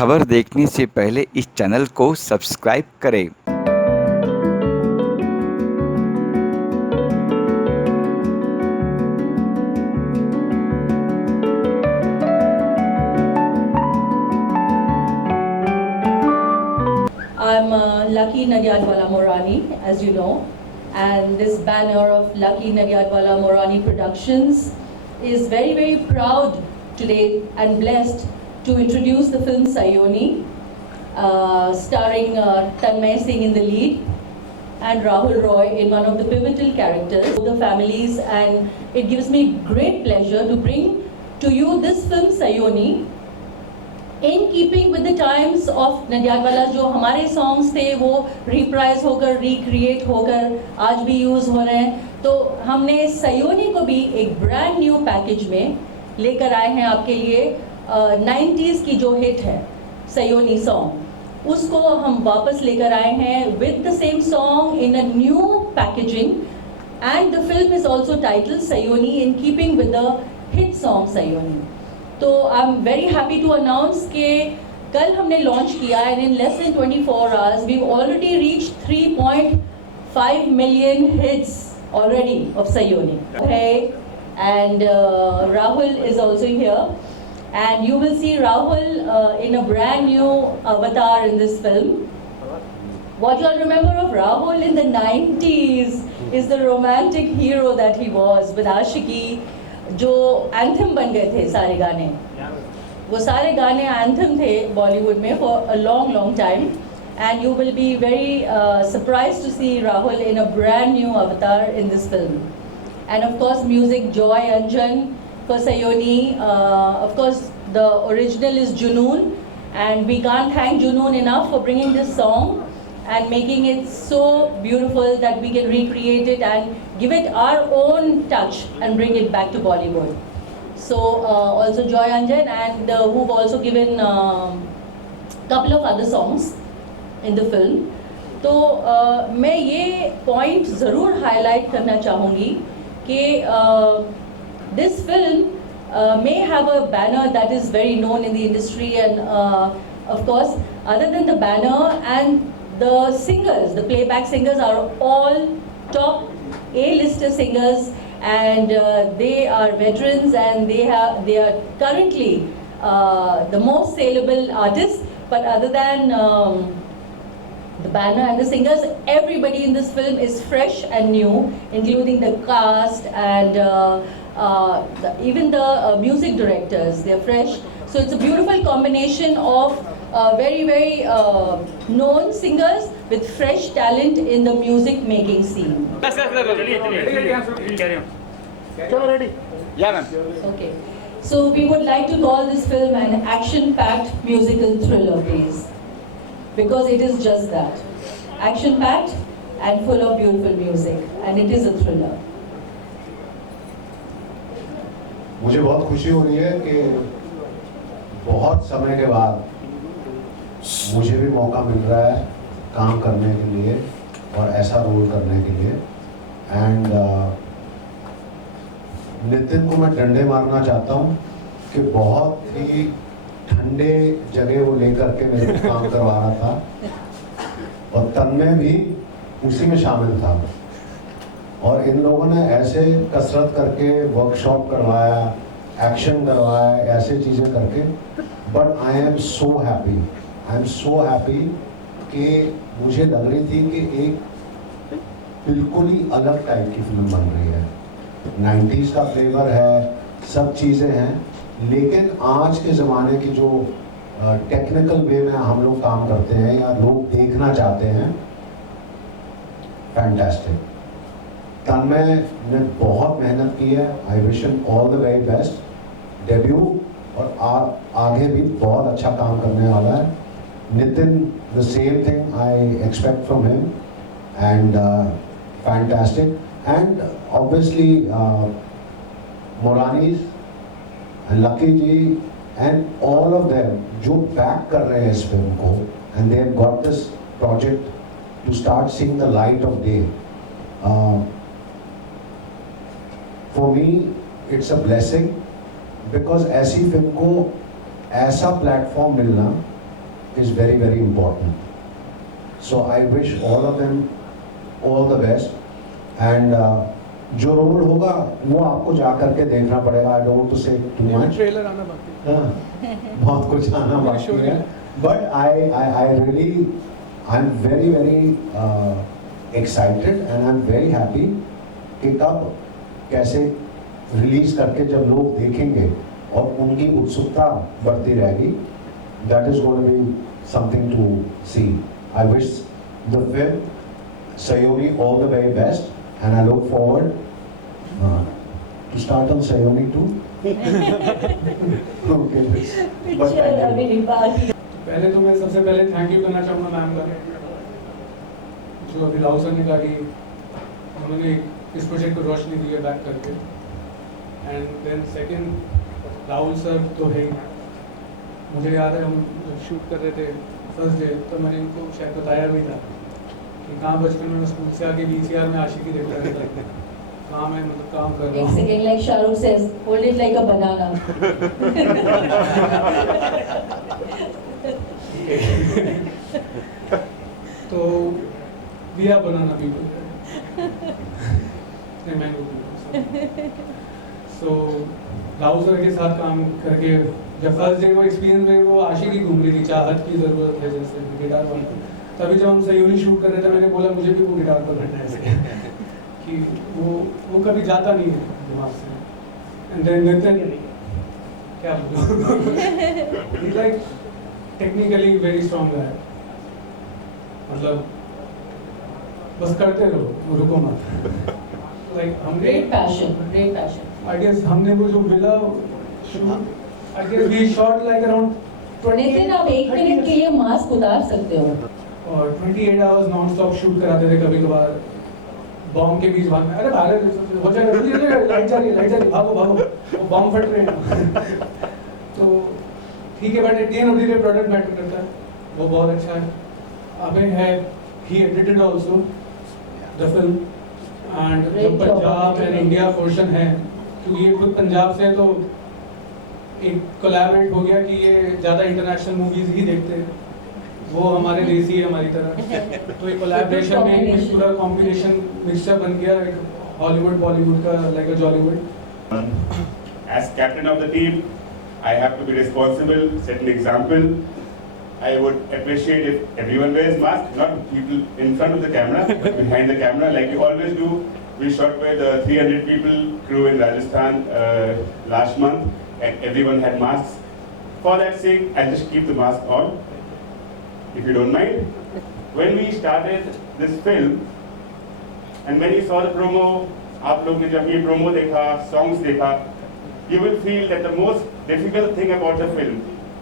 खबर देखने से पहले इस चैनल को सब्सक्राइब करें। I'm Lucky Nagyadwala Morani, as you know, and this banner of Lucky Nagyadwala Morani Productions is very, very proud today and blessed to introduce the film Sayoni, starring Tanmay Singh in the lead and Rahul Roy in one of the pivotal characters of the families, and it gives me great pleasure to bring to you this film Sayoni, in keeping with the times of Nadiadwala. जो हमारे songs थे वो reprise होकर recreate होकर आज भी use हो रहे हैं, तो हमने सयोनी को भी एक ब्रांड न्यू पैकेज में लेकर आए हैं आपके लिए। 90s की जो हिट है सयोनी सॉन्ग, उसको हम वापस लेकर आए हैं with the same song in a new packaging, and the film is also titled Sayoni in keeping with the hit song Sayoni. तो I am very happy to announce कि कल हमने लॉन्च किया and in less than 24 hours we already reach 3.5 million hits already of Sayoni है। And Rahul is also here, and you will see Rahul in a brand new avatar in this film. What you all remember of Rahul in the 90s is the romantic hero that he was with Ashiki, जो anthem बन गए थे सारे गाने। वो सारे गाने anthem थे बॉलीवुड में for a long long time, and you will be very surprise to see Rahul in a brand new avatar in this film. And of course music Joy Anjan for Sayoni. Of course the original is Junoon, and we can't thank Junoon enough for bringing this song and making it so beautiful that we can recreate it and give it our own touch and bring it back to Bollywood. So also Joy Anjan, and who've also given couple of other songs in the film. तो मैं ये point ज़रूर highlight करना चाहूँगी कि this film may have a banner that is very known in the industry, and of course other than the banner and the singers, the playback singers are all top A-lister singers, and they are veterans, and they are currently the most saleable artists. But other than the banner and the singers, everybody in this film is fresh and new, including the cast and even the music directors. They're fresh, so it's a beautiful combination of very, very known singers with fresh talent in the music making scene. Yeah, ma'am. Okay, so we would like to call this film an action-packed musical thriller piece, because it is just that, action-packed and full of beautiful music, and it is a thriller. मुझे बहुत खुशी हो रही है कि बहुत समय के बाद मुझे भी मौका मिल रहा है काम करने के लिए और ऐसा रोल करने के लिए। एंड नितिन को मैं डंडे मारना चाहता हूँ कि बहुत ही ठंडे जगह वो लेकर के मेरे को काम करवा रहा था, और तन्मय भी उसी में शामिल था, और इन लोगों ने ऐसे कसरत करके वर्कशॉप करवाया, एक्शन करवाया, ऐसे चीज़ें करके। But I am so happy कि मुझे लग रही थी कि एक बिल्कुल ही अलग टाइप की फिल्म बन रही है। 90s का फ्लेवर है, सब चीज़ें हैं, लेकिन आज के ज़माने की जो टेक्निकल वे में हम लोग काम करते हैं या लोग देखना चाहते हैं, फैंटास्टिक। तन्मय ने बहुत मेहनत की है, I wish him all the very best. Debut और आगे भी बहुत अच्छा काम करने वाला है। Nitin, the same thing I expect from him, and fantastic. And obviously Moranis and Lucky ji and all of them जो बैक कर रहे हैं इस फिल्म को, and they have got this project to start seeing the light of day. For me, it's a blessing, because ऐसी film को ऐसा platform मिलना is very, very important. So I wish all of them all the best. And जो role होगा वो आपको जा करके देखना पड़ेगा. I don't want to say too much. Trailer आना बाकी है. बहुत कुछ आना बाकी है. But I really, I'm very, very excited and I'm very happy कि कब कैसे रिलीज करके जब लोग देखेंगे और उनकी उत्सुकता बढ़ती रहेगी. That is going to be something to see. I wish the film Sayoni all the very best, and I look forward to start on Sayoni too. Okay. But thank you. पहले तो मैं सबसे पहले थैंक यू करना चाहूँगा ma'am का, जो अभी राहुल सर ने कहा कि उन्होंने इस प्रोजेक्ट को रोशनी दी है बैक करके. And then second Rahul sir तो है. मुझे याद है हम जब शूट कर रहे थे फर्स्ट डे तो मैंने इनको शायद बताया भी था कि कहाँ बचपन में स्कूल से आके VCR में आशिकी देखता रहता था. कहाँ मैं मतलब काम कर रहा एक हूँ. Second, like Shahrukh says, hold it like a banana. तो we are banana people, mango people. So Rahul sir के साथ काम करके जब फर्स्ट डे वो एक्सपीरियंस में वो आशिकी घूम रही थी, चाहत की ज़रूरत है जैसे गिटार वाला. तभी जब हम सयूनी शूट कर रहे थे मैंने बोला मुझे भी वो गिटार पर करना है ऐसे कि वो कभी जाता नहीं है दिमाग से. एंड देन नितिन क्या बोलूं, लाइक टेक्निकली वेरी स्ट्रॉन्ग है. मतलब बस करते रहो, रुको मत. लाइक हमने Great passion, great passion. I guess हमने वो जो villa shoot I guess we shot like around Nitin, आप 1 मिनट के लिए मास्क उतार सकते हो. और 28 आवर्स नॉन स्टॉप शूट कराते थे. कभी कभार बॉम्ब के बीच भागना, अरे भागे हो जाएगा, लाइट जा रही है, भागो भागो, वो बॉम्ब फट रहे हैं. तो ठीक है, but at the end of the day product matter करता है. वो बहुत अच्छा है. अबे है ही edited also the film. And जो पंजाब एंड इंडिया पोर्शन है, क्योंकि ये खुद पंजाब से है तो एक कोलैबोरेट हो गया कि ये ज़्यादा इंटरनेशनल मूवीज़ ही देखते हैं. वो हमारे देसी है हमारी तरह. तो एक कोलैबोरेशन में एक पूरा कॉम्बिनेशन मिक्सचर बन गया, एक हॉलीवुड बॉलीवुड का, like a Jollywood. As captain of the team, I have to be responsible, set an example. I would appreciate if everyone wears mask, not people in front of the camera, but behind the camera, like we always do. We shot with 300 people crew in Rajasthan last month, and everyone had masks. For that sake, I'll just keep the mask on, if you don't mind. When we started this film, and when you saw the promo, आप लोग ने जब ये promo देखा, songs देखा, you will feel that the most difficult thing about the film,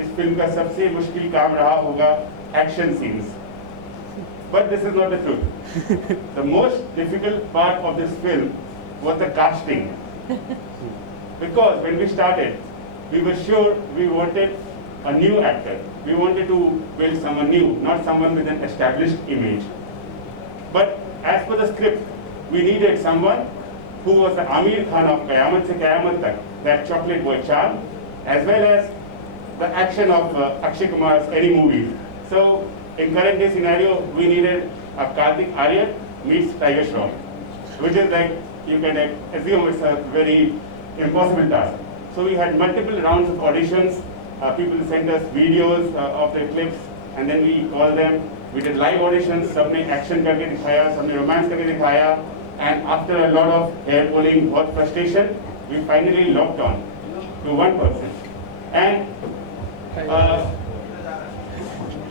इस film का सबसे मुश्किल काम रहा होगा action scenes. But this is not the truth. The most difficult part of this film was the casting. Because when we started, we were sure we wanted a new actor. We wanted to build someone new, not someone with an established image. But as per the script, we needed someone who was the Aamir Khan of Qayamat se Qayamat tak, that chocolate boy charm, as well as the action of Akshay Kumar's any movies. So in current day scenario, we needed a Kartik Aaryan meets Tiger Shroff, which is like, you can assume it's a very impossible task. So we had multiple rounds of auditions. People sent us videos of their clips, and then we called them. We did live auditions. सबने action करके दिखाया, सबने romance करके दिखाया, and after a lot of hair pulling, बहुत frustration, we finally locked on to one person. And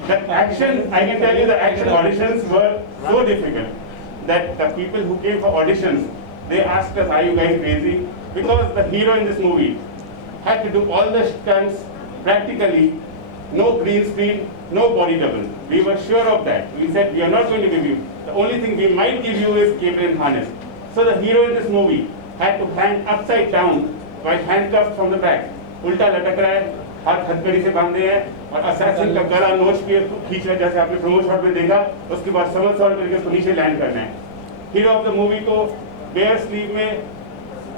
the action, I can tell you, the action auditions were so difficult that the people who came for auditions, they asked us, "Are you guys crazy?" Because the hero in this movie had to do all the stunts practically, no green screen, no body double. We were sure of that. We said, we are not going to give you. The only thing we might give you is cable and harness. So the hero in this movie had to hang upside down while handcuffed from the back. उल्टा लटक रहा है, हाथ हथकड़ी से बांधे हैं, और असैसिन का गला नोच के खींच रहा है, जैसे आपने प्रोमो शॉट में देखा. उसके बाद समरसॉल्ट करके उसको नीचे लैंड करना है. हीरो ऑफ द मूवी को बेयर स्लीव में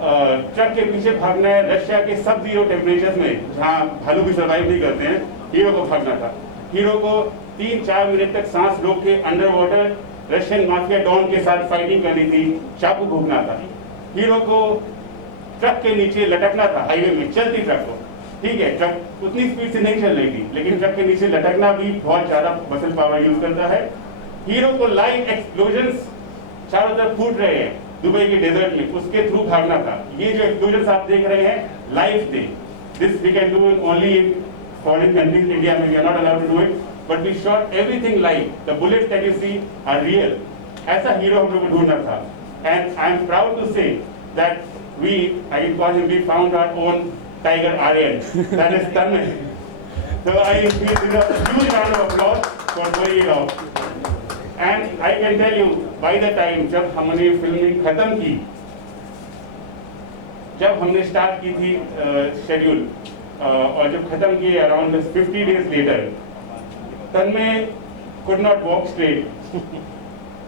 ट्रक के पीछे भागना है, रशिया के सब जीरो टेम्परेचर्स में, जहाँ भालू भी सर्वाइव नहीं करते हैं, हीरो को भागना था. हीरो को 3-4 मिनट तक सांस रोक के under water Russian mafia don के साथ फाइटिंग करनी थी, चाकू भोगना था। हीरो को ट्रक के नीचे लटकना था, हाईवे में चलती ट्रक को, ठीक है, ट्रक उतनी स्पीड से नहीं चल रही थी, लेकिन ट्रक के नीचे लटकना भी बहुत ज्यादा मसल पावर यूज करता है। हीरो को लाइव एक्सप्लोजन्स चारों तरफ फूट रहे हैं दुबई के डेजर्ट में, उसके थ्रू भागना था। ये जो एक्सप्लोजन्स आप देख रहे हैं लाइव थे, this we can do in only in foreign countries, India में we are not allowed to do it, but we shot everything live, the bullets that you see are real. ऐसा hero हम लोग को ढूंढना था, and I am proud to say that we, I can call him, we found our own Tiger Aryan, that is Tanmay. So I give a huge round of applause for pulling it off. And I can tell you, by the time जब हमने filming खत्म की, जब हमने start की थी schedule और जब खत्म किए around 50 days later, Tanmay could not walk straight.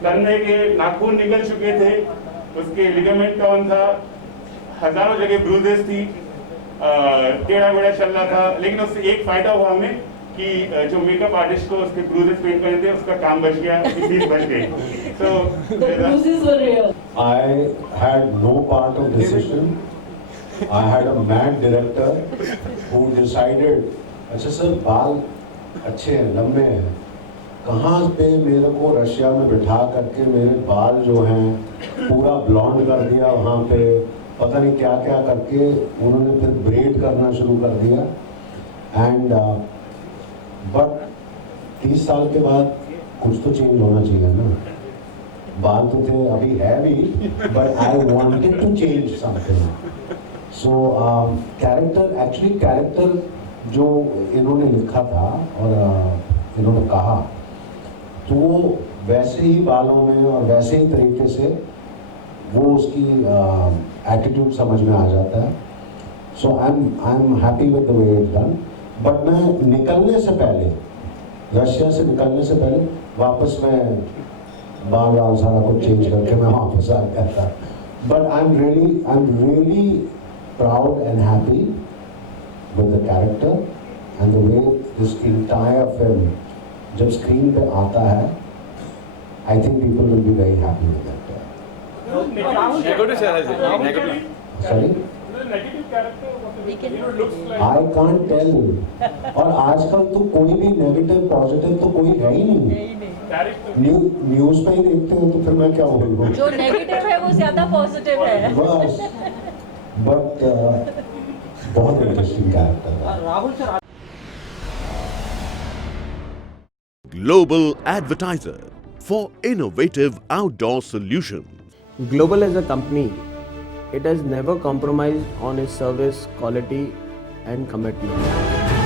तन्मय के नाखून निकल चुके थे, उसके लिगामेंट टॉर्न था, हजारों जगह ब्रूजेस थी, टेढ़ा मेढ़ा चल रहा था, लेकिन उससे एक फायदा हुआ हमें कि जो मेकअप आर्टिस्ट को उसके ब्रूजेस पेंट करने थे, उसका काम बच गया, फीस बच गई। So The bruises were real. I had no part of decision. I had a mad director who decided, अच्छा सर बाल अच्छे हैं, लंबे हैं, कहाँ पे मेरे को रशिया में बिठा करके मेरे बाल जो हैं पूरा ब्लॉन्ड कर दिया, वहाँ पे पता नहीं क्या क्या करके उन्होंने फिर ब्रेड करना शुरू कर दिया। एंड बट 30 साल के बाद कुछ तो चेंज होना चाहिए ना, बाल तो थे, अभी है भी, but I wanted to change something. So character जो इन्होंने लिखा था और इन्होंने कहा, तो वो वैसे ही बालों में और वैसे ही तरीके से वो उसकी एटीट्यूड समझ में आ जाता है। So I am happy with the way it's done. But मैं निकलने से पहले, रशिया से निकलने से पहले वापस मैं बाल सारा कुछ चेंज करके मैं वापस आ गया था। But I am really proud and happy with the character and the way this entire film जब स्क्रीन पे आता है, I think people will be very happy with that. Negative sir, negative. Sorry? I can't tell. और आजकल तो कोई भी negative positive तो कोई है ही नहीं। न्यूज पे ही देखते हो तो फिर मैं क्या बोलूँ? जो नेगेटिव है वो ज्यादा पॉजिटिव है। बस, बट बहुत इंटरेस्टिंग कैरेक्टर है। Global Advertiser for innovative outdoor solutions. Global as a company, it has never compromised on its service quality and commitment.